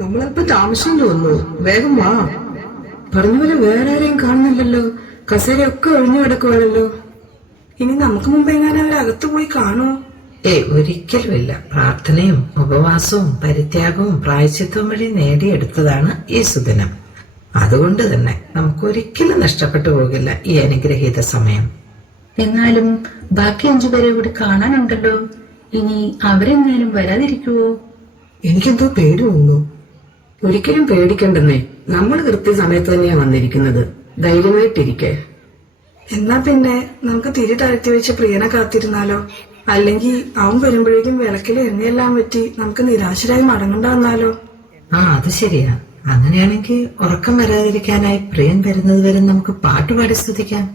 നമ്മളപ്പോ താമസം തോന്നുന്നു. വേഗം വാ. പറഞ്ഞ പോലെ വേറെ ആരെയും കാണുന്നില്ലല്ലോ. കസേരയൊക്കെ ഒഴിഞ്ഞു കിടക്കുവാണല്ലോ. ഇനി നമുക്ക് മുമ്പ് എങ്ങാനും അവരകത്ത് പോയി കാണുമോ? ഒരിക്കലുമില്ല. പ്രാർത്ഥനയും ഉപവാസവും പരിത്യാഗവും പ്രായശ്ചിത്വവും വഴി നേടിയെടുത്തതാണ് ഈ സുദിനം. അതുകൊണ്ട് തന്നെ നമുക്കൊരിക്കലും നഷ്ടപ്പെട്ടു പോകില്ല ഈ അനുഗ്രഹീത സമയം. എന്നാലും ബാക്കി 5 പേരെ കൂടി കാണാനുണ്ടല്ലോ. ഇനി അവരെന്തായാലും വരാതിരിക്കുവോ? എനിക്കെന്തോ പേടി വന്നു. ഒരിക്കലും പേടിക്കണ്ടെന്നേ. നമ്മൾ കൃത്യസമയത്ത് തന്നെയാ വന്നിരിക്കുന്നത്. ധൈര്യമായിട്ടിരിക്കെ. എന്നാ പിന്നെ നമുക്ക് തിരി താഴ്ത്തി വെച്ച് പ്രിയനെ കാത്തിരുന്നാലോ? അല്ലെങ്കിൽ അവൻ വരുമ്പോഴേക്കും വിളക്കിൽ എണ്ണയെല്ലാം പറ്റി നമുക്ക് നിരാശരായി മടങ്ങണ്ട വന്നാലോ? അത് ശരിയാ. അങ്ങനെയാണെങ്കിൽ ഉറക്കം വരാതിരിക്കാനായി പ്രിയൻ വരുന്നത് വരെ നമുക്ക് പാട്ടുപാടി സ്തുതിക്കാം.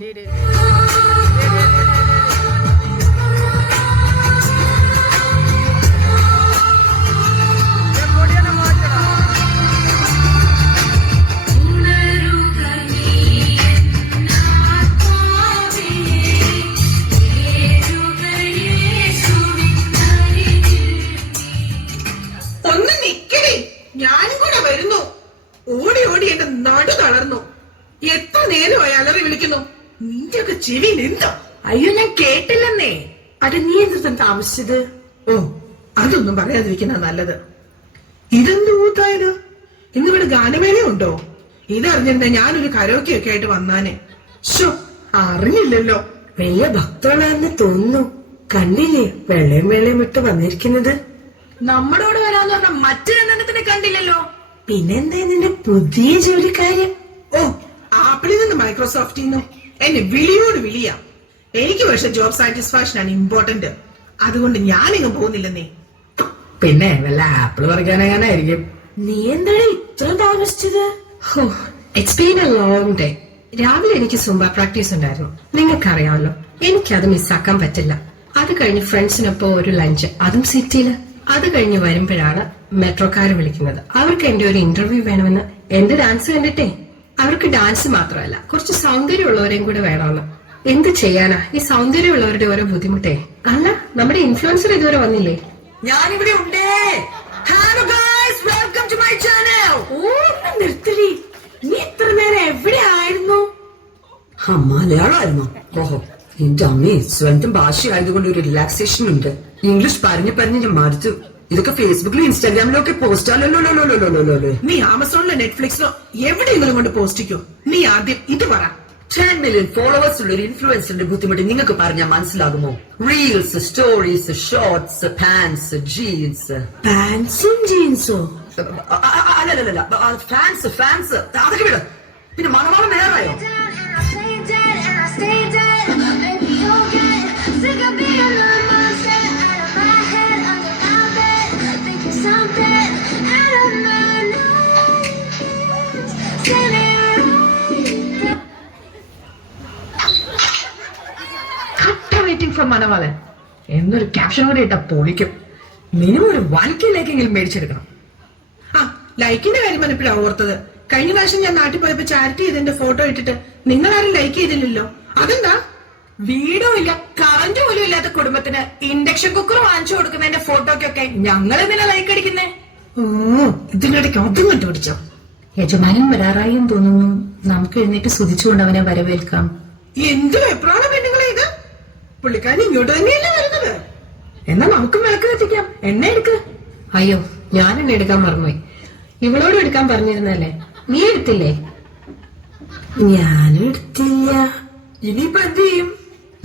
ഞാനും കൂടെ വരുന്നു. ഓടി ഓടി എന്റെ നടു തളർന്നു. എത്ര നേരമായി അലറി വിളിക്കുന്നു. നിന്റെയൊക്കെ ചെവിയിൽ എന്താ? അയ്യോ, ഞാൻ കേട്ടില്ലെന്നേ. അത് നീ എന്തും താമസിച്ചത്? അതൊന്നും പറയാതിരിക്കുന്ന നല്ലത്. ഇതെന്ത് ഊത്തായത്? ഇന്നിവിടെ ഗാനമേള ഉണ്ടോ? ഇതറിഞ്ഞിരുന്ന ഞാനൊരു കരോക്കിയൊക്കെ ആയിട്ട് വന്നാനെ. അറിഞ്ഞില്ലല്ലോ. വലിയ ഭക്തളാന്ന് തോന്നുന്നു. കണ്ടില്ലേ വെള്ളയും വെള്ളയും ഇട്ട് വന്നിരിക്കുന്നത്? നമ്മളോട് വരാന്ന് പറഞ്ഞ മറ്റു രണ്ടെണ്ണത്തിനെ കണ്ടില്ലല്ലോ. പിന്നെന്താ നിന്റെ പുതിയ ജോലിക്കാര്യം? ആപ്പിളിൽ നിന്ന് മൈക്രോസോഫ്റ്റിൽ നിന്നും എന്നെ വിളിയോട് വിളിയാ. എനിക്ക് പക്ഷെ ജോബ് സാറ്റിസ്ഫാക്ഷൻ ആണ് ഇമ്പോർട്ടന്റ്. അതുകൊണ്ട് ഞാനിങ്ങ് പോകുന്നില്ലെന്നേ. പിന്നെ വല്ല ആപ്പിൾ പറിക്കാനായിരിക്കും. നീ എന്താണ് ഇത്ര താമസിച്ചത്? It's been A long day. രാവിലെ എനിക്ക് സുംബ പ്രാക്ടീസ് ഉണ്ടായിരുന്നു. നിങ്ങൾക്കറിയാമല്ലോ, എനിക്കത് മിസ്സാക്കാൻ പറ്റില്ല. അത് കഴിഞ്ഞ് ഫ്രണ്ട്സിനൊപ്പം ഒരു ലഞ്ച്, അതും സിറ്റിയില്. അത് കഴിഞ്ഞ് വരുമ്പോഴാണ് മെട്രോക്കാര് വിളിക്കുന്നത്. അവർക്ക് എന്റെ ഒരു ഇന്റർവ്യൂ വേണമെന്ന്. എന്റെ ഡാൻസ് കണ്ടിട്ടേ അവർക്ക് ഡാൻസ് മാത്രമല്ല, കുറച്ച് സൗന്ദര്യമുള്ളവരെയും കൂടെ വേണമെന്ന്. എന്ത് ചെയ്യാനാ ഈ സൗന്ദര്യമുള്ളവരുടെ ഓരോ ബുദ്ധിമുട്ടേ. അല്ല, നമ്മുടെ ഇൻഫ്ലുവൻസർ ഇതുവരെ വന്നില്ലേ? ഞാനിവിടെ ഉണ്ടേ. Hello guys, welcome to my channel. നിർത്തടി. നീ ഇത്ര നേരം എവിടെ ആയിരുന്നു? മലയാളമായിരുന്നു. ഓഹോ, എന്റെ അമ്മേ, സ്വന്തം ഭാഷയായതുകൊണ്ട് ഒരു റിലാക്സേഷൻ ഉണ്ട്. ഇംഗ്ലീഷ് പറഞ്ഞു ഞാൻ മടുത്തു. ഇതൊക്കെ ഫേസ്ബുക്കിലും ഇൻസ്റ്റാഗ്രാമിലും ഒക്കെ പോസ്റ്റാലോ. നീ ആമസോണിലോ നെറ്റ്ഫ്ലിക്സിലോ എവിടെയെങ്കിലും കൊണ്ട് പോസ്റ്റിക്കോ. നീ ആദ്യം ഇത് പറ. 10 million ഫോളോവേഴ്സ് ഉള്ള ഒരു ഇൻഫ്ലുവൻസറിന്റെ ബുദ്ധിമുട്ട് നിങ്ങൾക്ക് പറഞ്ഞാൽ മനസ്സിലാകുമോ? Reels, stories, shorts, pants, jeans. പാൻസും ജീൻസോ? അല്ലല്ല, ഫാൻസ് അതൊക്കെ വിട്. പിന്നെ മണവാളം നേരായോ? മനവാളൻ എന്നൊരു ക്യാപ്ഷൻ കൂടെ ഇട്ടാ പൊളിക്കും. മിനിമം ഒരു 1K ലൈക്കെങ്കിലും മേടിച്ചെടുക്കണം. ലൈക്കിന്റെ കാര്യം മനപ്പിലാ ഓർത്തത്. കഴിഞ്ഞ പ്രാവശ്യം ഞാൻ നാട്ടിൽ പോയപ്പോ ചാരിറ്റി ചെയ്തതിന്റെ ഫോട്ടോ ഇട്ടിട്ട് നിങ്ങളാരും ലൈക്ക് ചെയ്തില്ലല്ലോ. അതെന്താ? വീടും ഇല്ല, കറന്റ് പോലും ഇല്ലാത്ത കുടുംബത്തിന് ഇൻഡക്ഷൻ കുക്കർ വാങ്ങിച്ചു കൊടുക്കുന്നതിന്റെ ഫോട്ടോക്കൊക്കെ ഞങ്ങൾ എന്തിനാ ലൈക്ക് അടിക്കുന്നേ? ഇതിനിടയ്ക്ക് അതും കണ്ടുപിടിച്ചോ? യജമാനൻ വരാറായും തോന്നുന്നു. നമുക്ക് എഴുന്നേറ്റ് സ്തുതിച്ചുകൊണ്ട് അവനെ വരവേൽക്കാം. എന്ത് വെപ്രാണ പെണ്ണുങ്ങളെ ഇത്! പുള്ളിക്കാരൻ ഇങ്ങോട്ട് തന്നെയല്ലേ വരുന്നത്. എന്നാ നമുക്കും വിളക്ക് കത്തിക്കാം. എണ്ണ എടുക്ക്. അയ്യോ, ഞാൻ എണ്ണ എടുക്കാൻ മറന്നുപോയി. ഇവളോട് എടുക്കാൻ പറഞ്ഞിരുന്നല്ലേ, നീ എടുത്തില്ലേ? ഞാനും എടുത്തില്ല. ഇനിയിപ്പോ എന്ത് ചെയ്യും?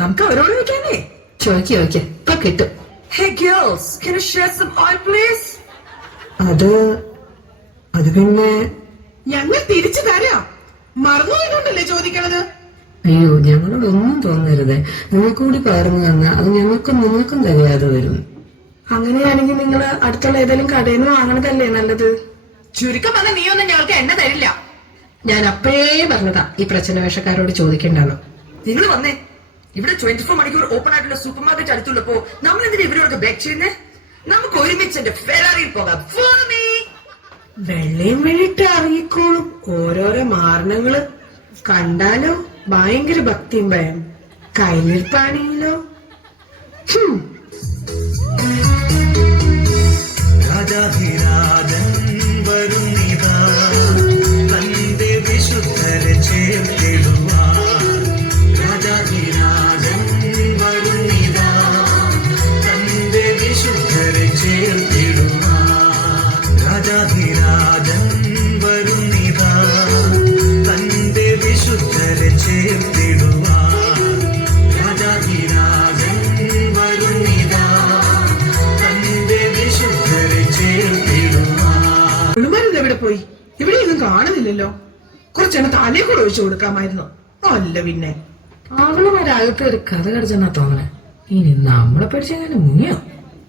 നമുക്ക് അവരോട് വെക്കാനേ. ചോദിക്ക ഇപ്പൊ കിട്ടും. Hey girls, can you share some oil please? അത് പിന്നെ ഞങ്ങൾ തിരിച്ചു തരാം. മറന്നുപോയതുകൊണ്ടല്ലേ ചോദിക്കണത്? അയ്യോ, ഞങ്ങളോടൊന്നും തോന്നരുത്. നിങ്ങൾക്കൂടി പകർന്നു തന്നാൽ അത് നിങ്ങൾക്കും തികയാതെ വരും. അങ്ങനെയാണെങ്കിൽ നിങ്ങൾ അടുത്തുള്ള ഏതെങ്കിലും കടയിൽ നിന്ന് വാങ്ങണതല്ലേ നല്ലത്. ചുരുക്കം വന്ന നീയൊന്നും ഞങ്ങൾക്ക് എണ്ണ തരില്ല. ഞാൻ അപ്പോഴേ പറഞ്ഞതാ ഈ പ്രശ്ന വേഷക്കാരോട് ചോദിക്കണ്ടാണ്. നിങ്ങൾ വന്നേ. ഇവിടെ 24 മണിക്കൂർ ഓപ്പൺ ആയിട്ടുള്ള സൂപ്പർ മാർക്കറ്റ് അടുത്തുള്ളപ്പോ നമ്മൾ എന്തിനാ ഇവരോടൊക്കെ ബാക്ക് ചെയ്യുന്നേ? നമുക്ക് ഒരുമിച്ച് എന്റെ ഫെറാറിയിൽ പോകാം. വെള്ളയും വെള്ളിട്ട് ഇറങ്ങിക്കോളും. ഓരോരോ മാരണങ്ങള് കണ്ടാലോ ഭയങ്കര ഭക്തിയും ഭയം. കയ്യിലിരിപ്പാണെങ്കിലോ രാജാധിരാജൻ വരും. ചേർത്തിടുവാൻ രാജാധിരാജൻ വരുന്നിതാ തന്റെ വിശുദ്ധരെ ചേർത്തിടുവാൻ രാജാധിരാജൻ വരുന്നിതാ തന്റെ വിശുദ്ധരെ ചേർത്തിടുവാൻ. പുള്ളിമാരിത് എവിടെ പോയി? ഇവിടെ ഒന്നും കാണുന്നില്ലല്ലോ. കുറച്ചെണ്ണ തലയെ കൂടെ ഒഴിച്ചു കൊടുക്കാമായിരുന്നു. അല്ല പിന്നെ അവളുമാരകത്ത് ഒരു കഥ കടിച്ചെന്നാ തോന്നണേ. ഇനി നമ്മളെ പഠിച്ചെങ്ങനെ മുങ്ങിയോ?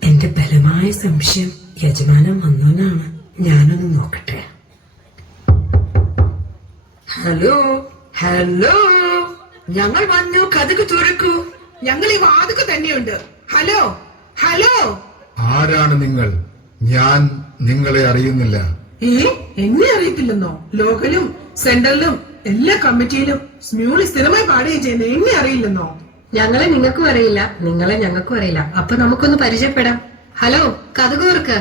എന്റെ ബലമായ സംശയം യജമാനൻ വന്നോനാണ്. ഞാനൊന്ന് നോക്കട്ടെ. ഹലോ ഹലോ, ഞങ്ങൾ വന്നു, കഥക്ക് തുറക്കൂ. ഞങ്ങൾ ഈ വാതുക്ക് തന്നെയുണ്ട്. Hello hello. ആരാണ് നിങ്ങൾ? ഞാൻ നിങ്ങളെ അറിയുന്നില്ല. എന്നെ അറിയത്തില്ലെന്നോ? ലോക്കലും സെൻട്രലിലും എല്ലാ കമ്മിറ്റിയിലും സ്മ്യൂളി സ്ഥിരമായി പാടുകയും ചെയ്യുന്ന എന്നെ അറിയില്ലെന്നോ? ഞങ്ങളെ നിങ്ങൾക്കും അറിയില്ല, നിങ്ങളെ ഞങ്ങൾക്കും അറിയില്ല. അപ്പൊ നമുക്കൊന്ന് പരിചയപ്പെടാം. ഹലോ, കഥകോർക്ക്.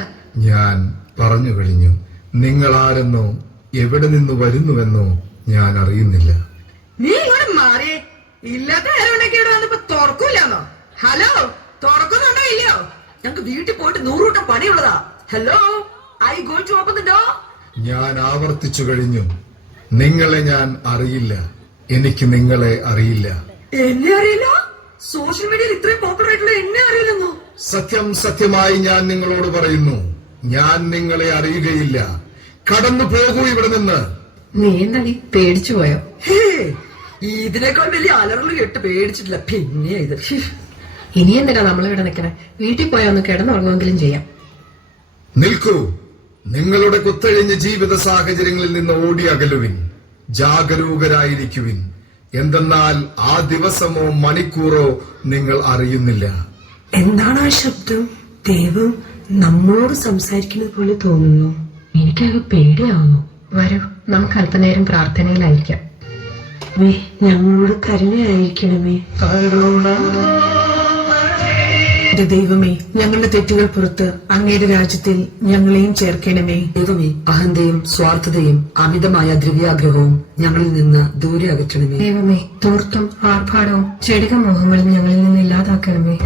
ഞാൻ പറഞ്ഞു കഴിഞ്ഞു. നിങ്ങൾ ആരെന്നോ എവിടെ നിന്ന് വരുന്നുവെന്നോ ഞാൻ അറിയുന്നില്ല. നീ ഇങ്ങോട്ട് മാറിയേ. ഇല്ലാത്ത ആരോടൊക്കെ ഇവിടെ വന്നപ്പോ തുറക്കൂലെന്നോ? ഹലോ, തുറക്കുന്നുണ്ടോ ഇല്ലയോ? ഞങ്ങക്ക് വീട്ടിൽ പോയിട്ട് 100 കൂട്ടം പണിയുള്ളതാ. Hello, I go to open the door. ഞാൻ ആവർത്തിച്ചു കഴിഞ്ഞു. നിങ്ങളെ ഞാൻ അറിയില്ല. എനിക്ക് നിങ്ങളെ അറിയില്ല. എന്നെ അറിയില്ല? സോഷ്യൽ മീഡിയയിൽ ഇത്രയും പോപ്പുലർ ആയിട്ടുള്ള എന്നെ അറിയില്ലെന്നോ? സത്യം സത്യമായി ഞാൻ നിങ്ങളോട് പറയുന്നു, ഞാൻ നിങ്ങളെ അറിയുകയില്ല. കടന്നു പോകൂ ഇവിടെ നിന്ന്. നീ എന്താടി പേടിച്ചു പോയോ? ഇതിനേക്കാൾ വലിയ അലറൽ കേട്ട് പേടിച്ചിട്ടില്ല. പിന്നെ ഇത് ഇനി എന്തിനാ നമ്മളിവിടെ നിൽക്കണേ? വീട്ടിൽ പോയാ ഒന്ന് കിടന്നുറങ്ങുമെങ്കിലും ചെയ്യാം. നിൽക്കൂ. നിങ്ങളുടെ കുത്തഴിഞ്ഞ ജീവിത സാഹചര്യങ്ങളിൽ നിന്ന് ഓടി അകലുവിൻ. ജാഗരൂകരായിരിക്കുവിൻ. എന്തെന്നാൽ ആ ദിവസമോ മണിക്കൂറോ നിങ്ങൾ അറിയുന്നില്ല. എന്താണ് ആ ശബ്ദം? ദൈവം നമ്മളോട് സംസാരിക്കുന്നത് പോലെ തോന്നുന്നു. എനിക്കത് പേടിയാവുന്നു. വരൂ, നമുക്ക് അല്പനേരം പ്രാർത്ഥനയിലായിരിക്കാം. ഞങ്ങളോട് കരുണയായിരിക്കണമേ. എന്റെ ദൈവമേ, ഞങ്ങളുടെ തെറ്റുകൾ പുറത്ത് അങ്ങയുടെ രാജ്യത്തിൽ ഞങ്ങളെയും ചേർക്കണമേ. ദൈവമേ, അഹന്തയും സ്വാർത്ഥതയും അമിതമായ ദ്രവ്യാഗ്രഹവും ഞങ്ങളിൽ നിന്ന് ദൂരെ അകറ്റണമേ. ദൈവമേ, ധൂർത്തും ആർഭാടവും ചെടിക മോഹങ്ങളും ഞങ്ങളിൽ നിന്ന് ഇല്ലാതാക്കണമേ.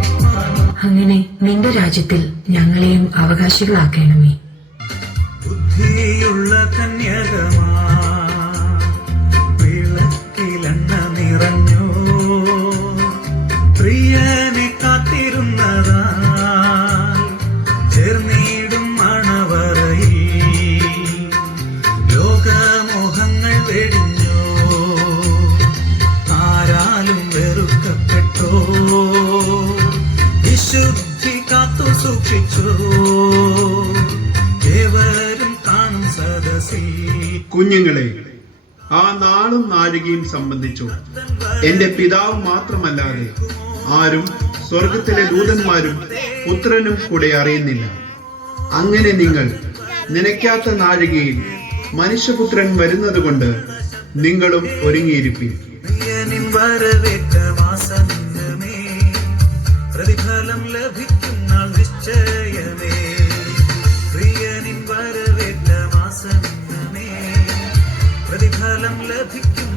അങ്ങനെ നിന്റെ രാജ്യത്തിൽ ഞങ്ങളെയും അവകാശികളാക്കണമേ. ബുദ്ധിയുള്ള കന്യകമാ വിളക്കിലെണ്ണ നിറഞ്ഞോ പ്രിയനെ കാത്തിരുന്നതാ ചേർന്നിടും മണവറയിൽ ലോകമോഹങ്ങൾ വെടിഞ്ഞോ ആരാലും വെറുക്കപ്പെട്ടോ വിശുദ്ധി കാത്തു സൂക്ഷിച്ചോ ഏവരും കാണും സദസ്സിൽ. കുഞ്ഞുങ്ങളെ, ആ നാളും നാഴികയും സംബന്ധിച്ചു എന്റെ പിതാവ് മാത്രമല്ലാതെ ആരും സ്വർഗത്തിലെ ദൂതന്മാരും പുത്രനും കൂടെ അറിയുന്നില്ല. അങ്ങനെ നിങ്ങൾ നനയ്ക്കാത്ത നാഴികയിൽ മനുഷ്യപുത്രൻ വരുന്നത് കൊണ്ട് നിങ്ങളും ഒരുങ്ങിയിരിപ്പിൻ. പ്രിയനിൻ വരവേറ്റ വാസനമേ പ്രതിഫലം ലഭിക്കും നാൾ നിശ്ചയമേ. പ്രിയനിൻ വരവേറ്റ വാസനമേ പ്രതിഫലം ലഭിക്കും